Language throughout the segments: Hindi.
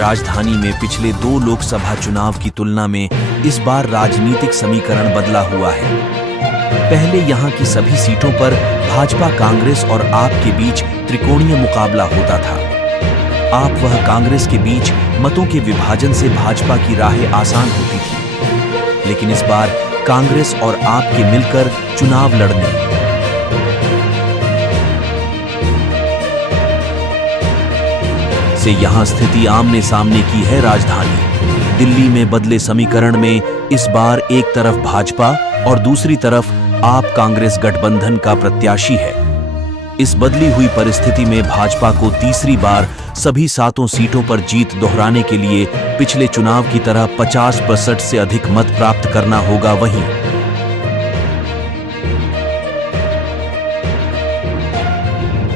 राजधानी में पिछले 2 लोकसभा चुनाव की तुलना में इस बार राजनीतिक समीकरण बदला हुआ है। पहले यहां की सभी सीटों पर भाजपा, कांग्रेस और आप के बीच त्रिकोणीय मुकाबला होता था। आप वह कांग्रेस के बीच मतों के विभाजन से भाजपा की राहें आसान होती थी, लेकिन इस बार कांग्रेस और आप के मिलकर चुनाव लड़ने से यहां स्थिति आमने सामने की है। राजधानी दिल्ली में बदले समीकरण में इस बार एक तरफ भाजपा और दूसरी तरफ आप कांग्रेस गठबंधन का प्रत्याशी है। इस बदली हुई परिस्थिति में भाजपा को तीसरी बार सभी 7 सीटों पर जीत दोहराने के लिए पिछले चुनाव की तरह 50% से अधिक मत प्राप्त करना होगा। वहीं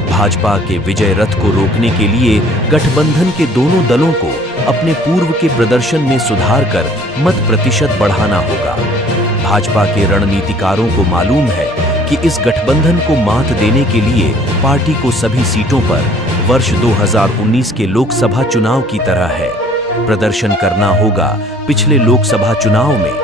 भाजपा के विजय रथ को रोकने के लिए गठबंधन के दोनों दलों को अपने पूर्व के प्रदर्शन में सुधार कर मत प्रतिशत बढ़ाना होगा। भाजपा के रणनीतिकारों को मालूम है कि इस गठबंधन को मात देने के लिए पार्टी को सभी सीटों पर वर्ष 2019 के लोकसभा चुनाव की तरह है प्रदर्शन करना होगा। पिछले लोकसभा चुनाव में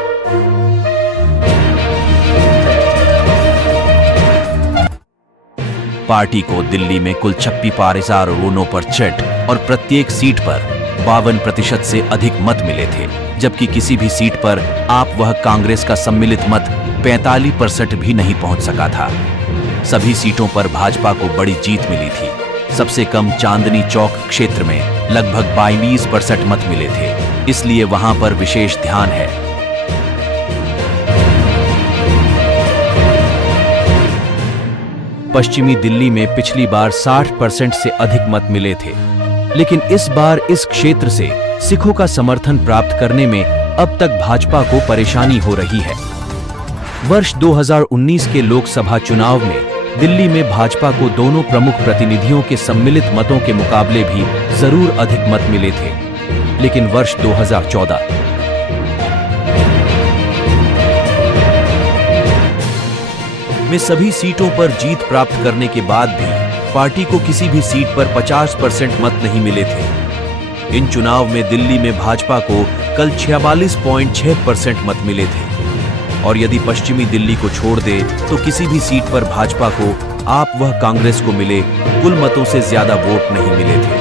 पार्टी को दिल्ली में कुल 56,000 वोटों पर चट और प्रत्येक सीट पर 52% से अधिक मत मिले थे, जबकि किसी भी सीट पर आप वह कांग्रेस का सम्मिलित मत 45% भी नहीं पहुंच सका था। सभी सीटों पर भाजपा को बड़ी जीत मिली थी। सबसे कम चांदनी चौक क्षेत्र में लगभग 22% मत मिले थे, इसलिए वहां पर विशेष ध्यान है। पश्चिमी दिल्ली में पिछली बार 60% से अधिक मत मिले थे, लेकिन इस बार इस क्षेत्र से सिखों का समर्थन प्राप्त करने में अब तक भाजपा को परेशानी हो रही है। वर्ष 2019 के लोकसभा चुनाव में दिल्ली में भाजपा को दोनों प्रमुख प्रतिनिधियों के सम्मिलित मतों के मुकाबले भी जरूर अधिक मत मिले थे, लेकिन वर्ष 2014 में सभी सीटों पर जीत प्राप्त करने के बाद भी पार्टी को किसी भी सीट पर 50% मत नहीं मिले थे। इन चुनाव में दिल्ली में भाजपा को कल 46.6% मत मिले थे, और यदि पश्चिमी दिल्ली को छोड़ दे तो किसी भी सीट पर भाजपा को आप वह कांग्रेस को मिले कुल मतों से ज्यादा वोट नहीं मिले थे।